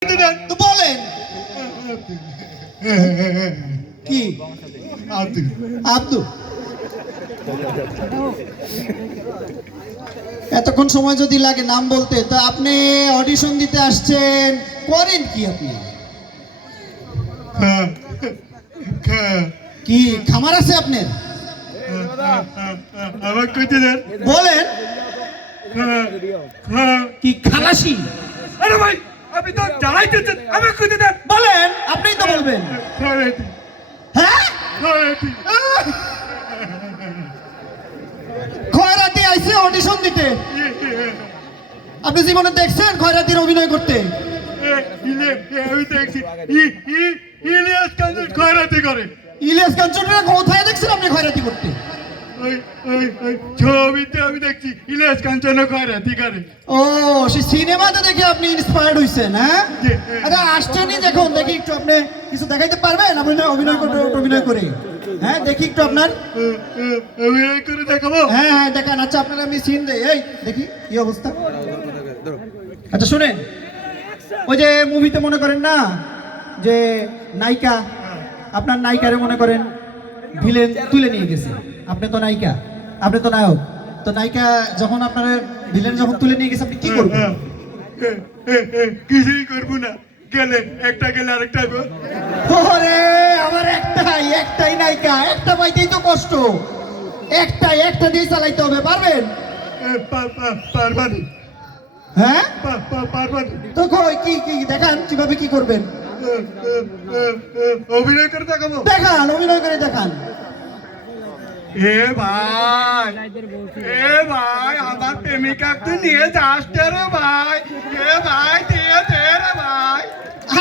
তো বলেন কি আব্দুল এতক্ষণ সময় যদি লাগে নাম বলতে, তা আপনি অডিশন দিতে আসছেন, করেন কি আপনি? কি খামার আছে আপনার? বলেন কি খালাসি? আরে ভাই আপনি তো জানাইতেছেন, আমাকে কইতে দেন। বলেন, আপনিই তো বলবেন। হ্যাঁ, খয়রাতি আইছে অডিশন দিতে। আপনি জীবনে দেখছেন খয়রাতির অভিনয় করতে? আমি দেখছি ইলিয়াস কাঞ্চন খয়রাতি করে। ইলিয়াস কাঞ্চনের কোথায় দেখছেন আপনি খয়রাতি করতে? ছবিতে আমি দেখছি ইলিয়াস কাঞ্চন খয়রাতি করে। ও, সেই সিনেমাতে দেখে আপনি ইন্সপায়ার্ড হইছেন? হ্যাঁ, আচ্ছা আসছেনই, দেখুন দেখি একটু আপনি কিছু দেখাইতে পারবেন অভিনয় করে? হ্যাঁ, দেখি একটু আপনার অভিনয় করে দেখাবো। হ্যাঁ হ্যাঁ দেখান। আচ্ছা আপনার আমি সিন দেই, এই দেখি কি অবস্থা। আচ্ছা শুনেন, ওই যে মুভিতে মনে করেন না যে নায়িকা, আপনার নায়িকারে মনে করেন ভিলেন তুলে নিয়ে গেছে, আপনি তো নায়িকা, আপনি তো নায়ক, তো নায়িকা যখন আপনার ভিলেন যখন তুলে নিয়ে গেছে আপনি কি করবেন? কিছুই করবো না, গেলে একটা গেলে আরেকটা। ওরে আমার একটাই নায়িকা, একটা পাইতেই তো কষ্ট, একটা দিয়ে চালাইতে হবে, পারবেন? পারবানি। হ্যাঁ পারবানি তো কি কি দেখান, কিভাবে কি করবেন? অভিনয় করে দেখাবো। দেখান, অভিনয় করে দেখান। এ ভাই আমার প্রেমিকা তুই নিয়ে যাস রে ভাই। এ ভাই দে রে ভাই।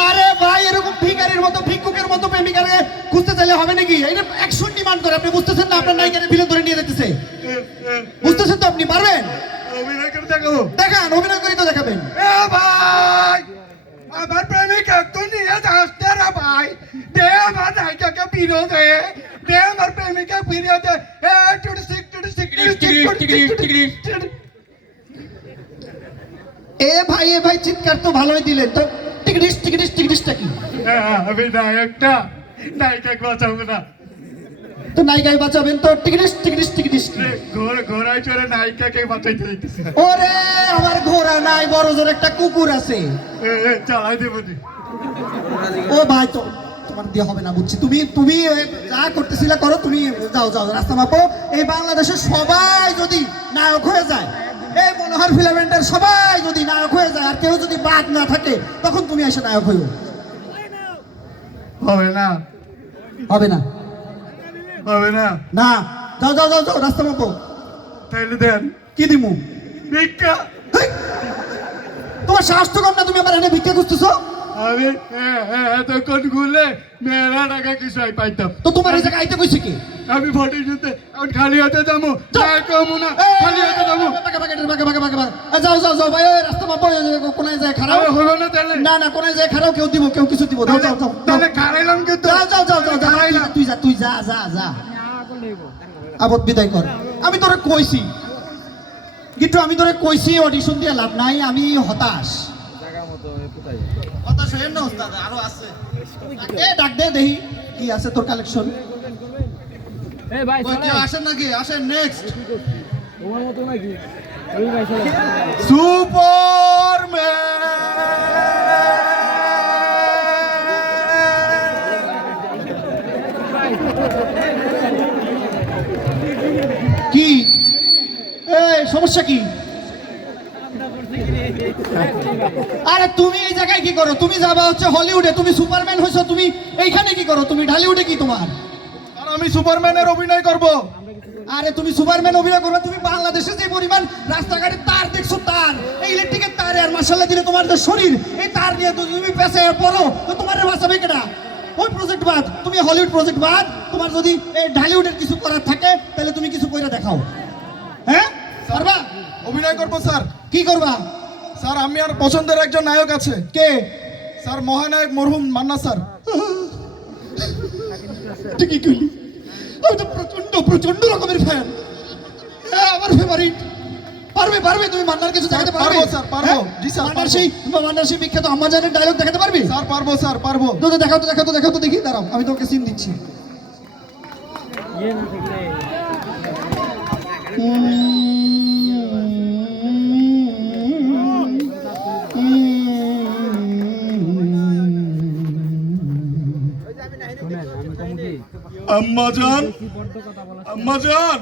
আরে ভাই, এরকম ভিখারির মতো ভিক্ষুকের মতো প্রেমিকারে খুঁজতে চাইলে হবে নাকি? এটা অ্যাকশন ডিমান্ড করে, আপনি বুঝতেছেন না? আপনার নায়িকারে ভিলেন ধরে নিয়ে যেতেছে, বুঝতেছেন তো? আপনি পারবেন? অভিনয় করে দেখাবো। দেখান, অভিনয় করে তো দেখাবেন। এ ভাই আমার প্রেমিকা তুই নিয়ে যাস রে ভাই। দে আমার নায়িকাকে ফিরে দে আমার প্রেমিকা ফিরে দে। এ ভাই চিৎকার তো ভালোই দিলেন, তো টিকিটিসটা কি? আমি নায়িকা বাঁচাবো না। তো নায়িকায় বাঁচাবেন তো টিকিটিস কি? ঘোড়ায় চড়ে নায়িকাকে বাঁচাইতে দিতেছে। ওরে আমার ঘোড়া নাই, বড় জোর একটা কুকুর আছে, চালাই দেবো। ও ভাই তো তোমার দিয়ে হবে না, বুঝছি। তুমি যা করতেছিলে করো, তুমি যাও রাস্তা মাপো। এই বাংলাদেশের সবাই যদি নায়ক হয়ে যায়, এই মনোহর ফিলামেন্টের সবাই যদি নায়ক হয়ে যায়, আর কেউ যদি বাদ না থাকে, তখন তুমি এসে নায়ক হইও। হবে না না, যাও রাস্তা মাপো। তাইলে দেন কি দিমু? ভিক্ষা। তোমার সাহস তো কম না, তুমি আবার এনে ভিক্ষা খুঁজতেছো? আমি এতক্ষণ ঘুরলে মেয়েরা টাকা কিছু পাইতাম। তো তোমার এই জায়গায় আইতে কইছে কি? আমি ভোটে যেতে এখন খালি হাতে যাবো, কমু না, খালি হাতে যাবো। যাও ভাই, রাস্তা মাপো, কোনায় যায় খারাপ হলো না তাহলে? না কোনায় যায় খারাপ, কেউ কিছু দিব। যাও তাহলে খারাইলাম কিন্তু। যাও তুই যা আবদ বিদায় কর। আমি তোরে কইছি কিন্তু, অডিশন দিয়ে লাভ নাই, আমি হতাশ হইেন না ওস্তাদ, আরো আছে। ডাক দে দেখি কি আছে তোর কালেকশন। আসেন নাকি? আসেন নেক্সট। কি সমস্যা কি? আরে তুমি এই জায়গায় কি করো? তুমি যাবা হচ্ছে হলিউডে, তুমি সুপারম্যান হয়েছো, তুমি এইখানে কি করো? তুমি ঢালিউডে কি তোমার? আর আমি সুপারম্যানের অভিনয় করব। আরে তুমি সুপারম্যান অভিনয় করবে? তুমি বাংলাদেশে যে পরিমাণ রাস্তাঘাটে তার দেখছো, তার এই ইলেকট্রিকের তার আর মাশাআল্লাহ দিলে তোমার যে শরীর, এই তার নিয়ে তুমি পেছে পড়ো, তো তোমার বাঁচাবে কেডা? ওই প্রজেক্ট বাদ, তুমি হলিউড প্রজেক্ট বাদ। তোমার যদি এই ঢালিউডের কিছু করার থাকে, তাহলে তুমি কিছু কইরা দেখাও। হ্যাঁ পারবা? অভিনয় করবো স্যার। কি করবা? স্যার আমি আর পছন্দের একজন নায়ক আছে। কে? স্যার মহানায়ক মরহুম মান্না স্যার। ঠিকই কইলি, আমি তো প্রচন্ড রকমের ফ্যান, আমার ফেভারিট। পারবে তুমি মান্নার কিছু দেখাতে পারবে? পারবো স্যার, পারবো। হ্যাঁ? জি স্যার, মান্নার সেই বিখ্যাত আম্মাজানের ডায়লগ দেখাতে পারবি? স্যার পারবো স্যার, পারবো। তো দেখাও তো দেখি, দাঁড়াও আমি তোমাকে সিন দিচ্ছি। আম্মাজান, আম্মাজান,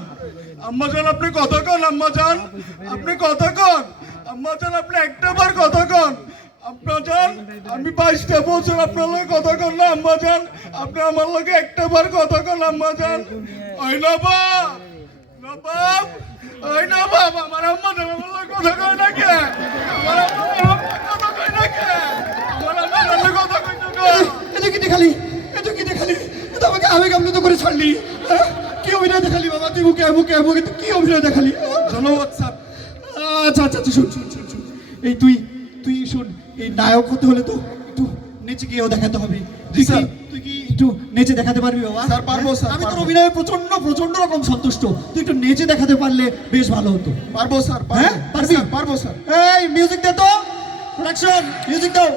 আম্মাজান আপনি কথা কন, আম্মাজান আপনি কথা কন, আম্মাজান আপনি একটা বার কথা কন। আম্মাজান আমি 22টা বছর আপনার লগে কথা কন না আম্মাজান, আপনি আমার লগে একটা বার কথা কন আম্মাজান। ওই নবাব, নবাব, ওই নবাব, আমার আম্মাজান আমার লগে কথা কয় না কে? আমার আম্মাজান কথা কয় না কে? আমার আম্মাজান লগে কথা কয় না কে? এদিকে দেখালি তো আমাকে আবেগ আপ্লুত করে ছাড়লি। হ্যাঁ? কি অভিনয় দেখালি বাবা, তুই মুখে তুই কি অভিনয় দেখালি? ধন্যবাদ স্যার। আচ্ছা শুন এই তুই শোন, এই নায়ক হতে হলে তো একটু নেচে গিয়েও দেখাতে হবে। স্যার। তুই কি একটু নেচে দেখাতে পারবি বাবা? স্যার, পারবো, স্যার, আমি তোর পারবো। অভিনয়ে প্রচন্ড রকম সন্তুষ্ট। তুই একটু নেচে দেখাতে পারলে বেশ ভালো হতো। পারবো স্যার, হ্যাঁ পারবি? স্যার, পারবো স্যার। এই মিউজিক দে তো, প্রোডাকশন মিউজিক দাও।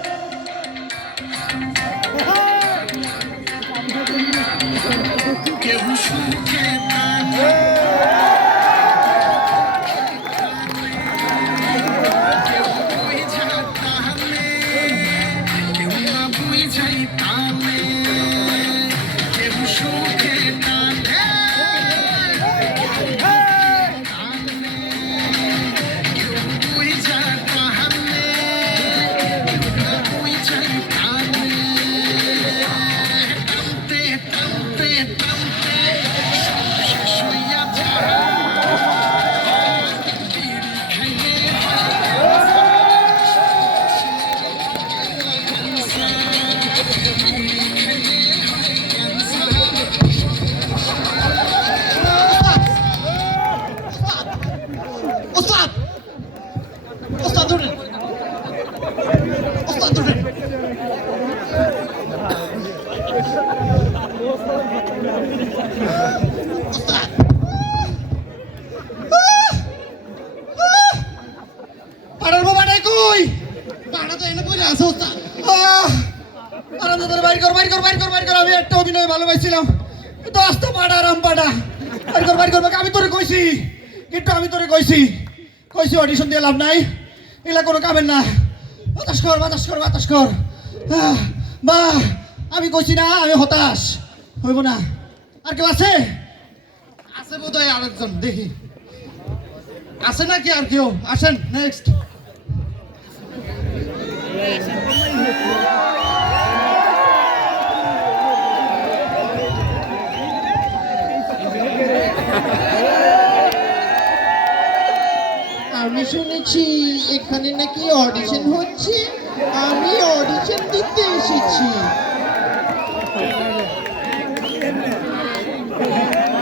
ওস্তাদ ধরেন। পাড়ার বাবাটাই কই? পাড়া তো এনে পড়ে আছে ওস্তাদ। আনন্দ ধরে বাইর কর। আমি একটা অভিনয় ভালোবাসছিলাম, তো আস্তে পাড়া আরাম পাড়া। বাইর কর। আমি তোরে কইছি, কিন্তু আমি তোরে কইছি অডিশন দিয়ে লাভ নাই, এগুলা কোনো কামের না। বাতাস কর। বাহ, আমি কইছি না আমি হতাশ হইব না। আর কেউ আছে বোধ হয় আরেকজন, দেখি আছে নাকি আর কেউ? আসেন নেক্সট। আমি শুনেছি এখানে নাকি অডিশন হচ্ছে, আমি অডিশন দিতে এসেছি।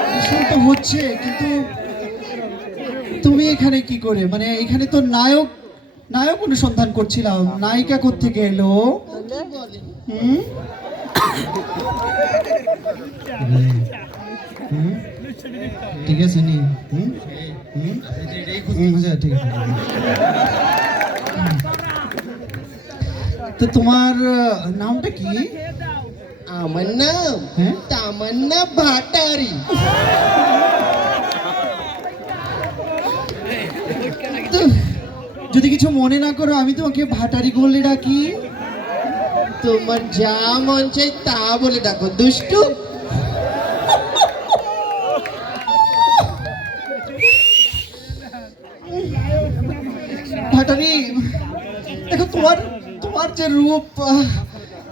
অডিশন তো হচ্ছে, কিন্তু তুমি এখানে কি করে? মানে এখানে তো নায়ক অনুসন্ধান করছিলাম, নায়িকা কোত্থেকে এলো? কি বলেন? হুম? ঠিক আছে নি? আচ্ছা, ঠিক আছে। তো তোমার নামটা কি? আমার নাম হ্যাঁ? তামান্না ভাটারি। তো যদি কিছু মনে না করো, আমি তোমাকে ভাটারি বলে ডাকি। তোমার যা মন চাই তা বলে ডাকো দুষ্টু। ভাটারি, দেখো তোমার যে রূপ,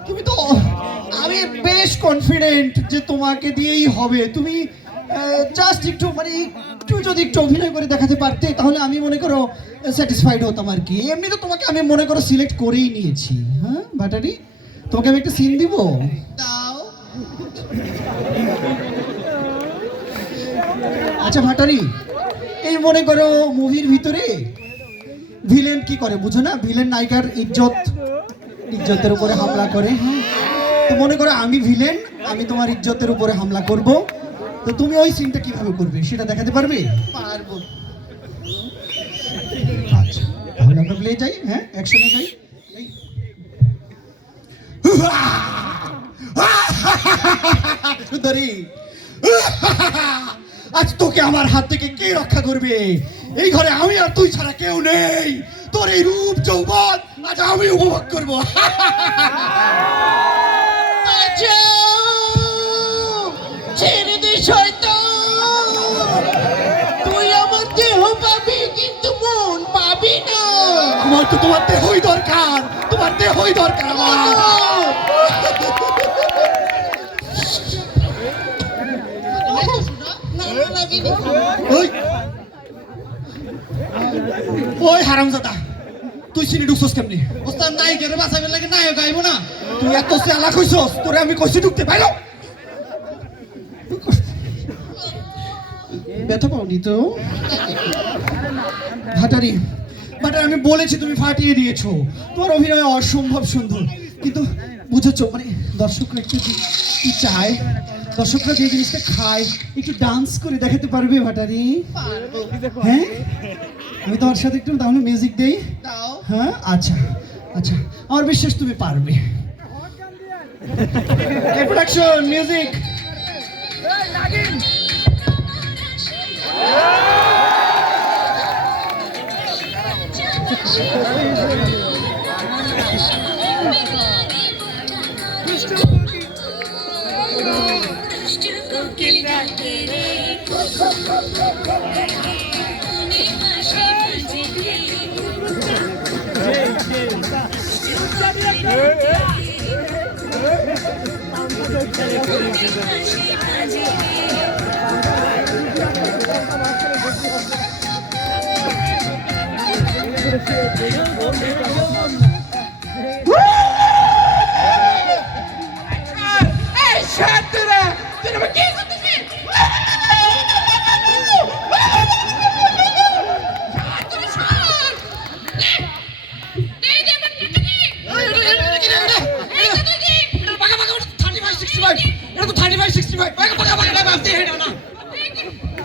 তুমি তো, আমি বেশ কনফিডেন্ট যে তোমাকে দিয়েই হবে। তুমি জাস্ট একটু যদি একটু অভিনয় করে দেখাতে পারতে, তাহলে আমি মনে করো স্যাটিসফাইড হতাম আর কি। এমনি তো তোমাকে আমি মনে করো সিলেক্ট করেই নিয়েছি। হ্যাঁ ভাটারি, তোমাকে আমি একটা সিন দিব। দাও। আচ্ছা ভাটারি, এই মনে করো মুভির ভিতরে ভিলেন কি করে বুঝো না? ভিলেন নায়িকার ইজ্জতের উপরে হামলা করে। হ্যাঁ, তো মনে করো আমি ভিলেন, আমি তোমার ইজ্জতের উপরে হামলা করব। তো তুমি ওই সিনটা কিভাবে করবে সেটা দেখাতে পারবে? পারবো। প্লে যাই, হ্যাঁ অ্যাকশনে যাই। সুন্দরী, আজ তোকে আমার হাত থেকে কে রক্ষা করবে? এই ঘরে আমি আর তুই ছাড়া কেউ নেই। তোর এই রূপ যৌবন আজ আমি উপভোগ করবো। ছেড়ে দে শয়তান, তুই আমার দেহ পাবি কিন্তু মন পাবি না। আমার তো তোমার দেহই দরকার, তোমার দেহই দরকার আমার। ওই ওই হারামজাদা, তুই চিনি ঢুকছস কেমনি? ওস্তাদ নায়কের বাঁচাবে লাগে নায়ক আইব না। তুই এত চালাক হইছস, তোরে আমি কইছি ঢুকতে পাইলো। ব্যথা পাওনি তো ভাটারি? বাট আমি বলেছি তুমি ফাটিয়ে দিয়েছো। তোমার অভিনয় অসম্ভব সুন্দর, কিন্তু বুঝেছো মানে দর্শকরা একটু কি চায়, দর্শকরা যে জিনিসটা খায়, একটু ডান্স করে দেখাতে পারবে ভাটারি? হ্যাঁ, আমি তোমার সাথে একটু তাহলে মিউজিক দেই। দাও। হ্যাঁ আচ্ছা আচ্ছা, আমার বিশ্বাস তুমি পারবে। Production music.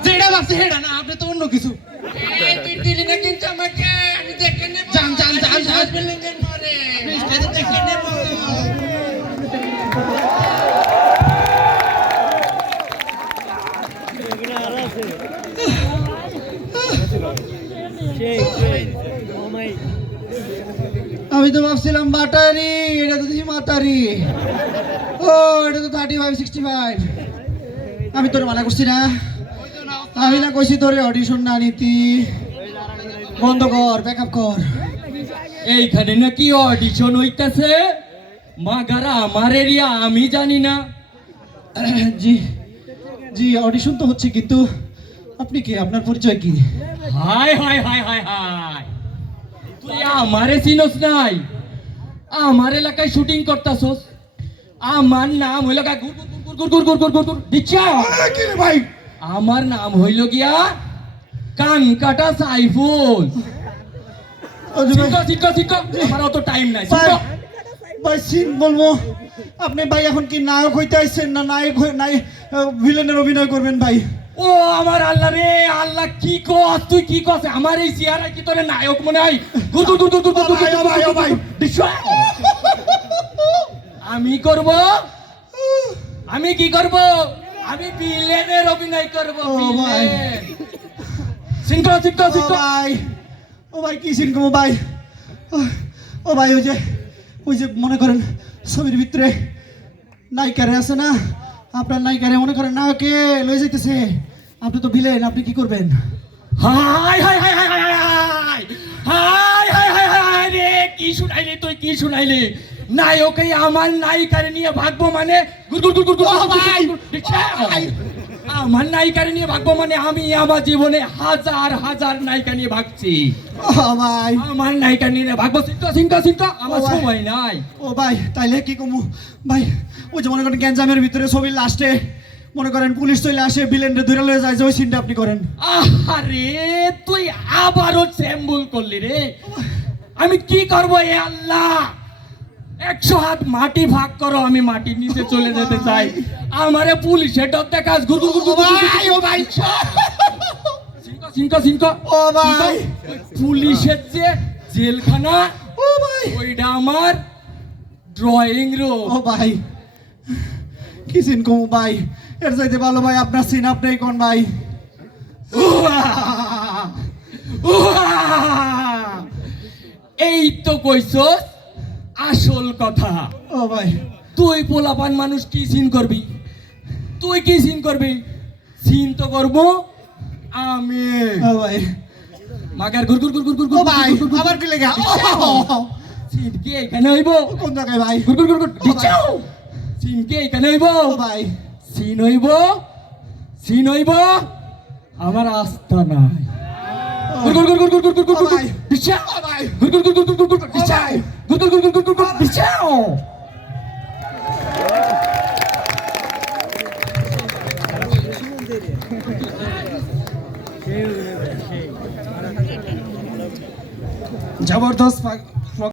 যেটা ভাবছি হেডা না, আপনি তো অন্য কিছু। তুই দিলি না কিন্তু আমাকে, আমি দেখে নেব। যান যান যান যান। বিল্ডিংয়ের পরে দেখে নেব। আমি তো ভাবছিলাম বাটারি, এটা তো দেখি মাতারি। ও এটা তো 35-65। আমি তোর মানা করছি না, আমি না কইছি তোরে অডিশন না নিতি। বন্ধ কর, ব্যাকআপ কর। এইখানে নাকি অডিশন হইতাছে? মাগারা আমার এরিয়া, আমি জানি না। জি জি অডিশন তো হচ্ছে, কিন্তু আপনি কি, আপনার পরিচয় কি? High high high high high, তুই আমারে চিনস নাই? আমার এলাকায় শুটিং করতাছস। আমার নাম হইল গা গুর গুর গুর গুর গুর গুর গুর গুর দিচ্ছা। কি রে ভাই? আমার নাম হইল গিয়া কান কাটা সাইফুল। শিখো শিখো শিখো, আমার অত টাইম নাই। শিখো। ভাই সিন বলবো, আপনি ভাই এখন কি নায়ক হইতে আইছেন না নায়ক নাই ভিলেনের অভিনয় করবেন ভাই? ও আমার আল্লাহ রে আল্লাহ, কি কস তুই, কি কস? আমার এই চেহারা কি তোরে নায়ক মনে হয়? গুর গুর গুর গুর গুর গুর ভাই, ও ভাই, ও ভাই। দিচ্ছা। আমি করব, আমি কি করব? আমি ভিলেনের অভিনয় করব। ও ভাই। সিনকো সিনকো ও সিনকো। ভাই, ও ভাই কি সিন করবো ভাই? ও ভাই ওই যে মনে করেন ছবির ভিতরে নায়িকারে আছে না, আপনার নায়িকারে মনে করেন নায়কে লয়ে যাইতেছে, আপনি তো ভিলেন, আপনি কি করবেন? High high high high high high high high high high high রে, কি শুনাইলি তুই, কি শুনাইলি? নায়কে আমার নায়িকারে নিয়ে ভাগবো মানে গুর গুর গুর গুর গুর ভাই। আমার নায়িকারে নিয়ে ভাগবো মানে আমি আমার জীবনে হাজার হাজার নায়িকা নিয়ে ভাগছি। ও ভাই, আমার নায়িকা নিয়ে ভাগবো। সিনকা সিনকা সিনকা, আমার ও ভাই। সময় নাই। ও ভাই তাইলে কি কমু ভাই? ওই যে মনে করেন গ্যাঞ্জামের ভিতরে ছবির লাস্টে মনে করেন পুলিশ চলে আসে, ভিলেনরে ধরে লয়ে যায়, যে ওই সিনটা আপনি করেন। আরে তুই আবারও স্যাম্বল করলি রে। আমি কি করবো এ আল্লাহ? 100 হাত মাটি ভাগ করো, আমি মাটির নিচে চলে যেতে চাই। আমারে পুলিশে ডক দেখাস গুর গুর গুর গুর ভাই। ও ভাই সিনকা সিনকা সিনকা। ও ভাই। পুলিশের যে জেলখানা ও ভাই ওইটা আমার ড্রয়িং রুম। ও ভাই কি সিন কমু ভাই, এর চাইতে ভালো ভাই আপনার সিন আপনি কোন ভাই। এই তো কইছস আসল কথা। ও ভাই তুই পোলাপান মানুষ কি সিন করবি? তুই কি সিন করবি? সিন তো করব আমি। ও ভাই মাগার গুর গুর গুর গুর গুর ও ভাই আবার কি লেগা সিন কি এখানে হইব? কোন জায়গায় ভাই? গুর গুর গুর গুর দিছাও। সিন কি এখানে হইব? ও ভাই সিন হইব, সিন হইব আমার আস্থা নাই। গুর গুর গুর গুর গুর গুর গুর গুর ভাই। দিছাও। ও ভাই গুর গুর গুর গুর গুর গুর গুর দিছাও। গুর গুর গুর গুর গুর গুর গুর দিছাও। জবরদস্ত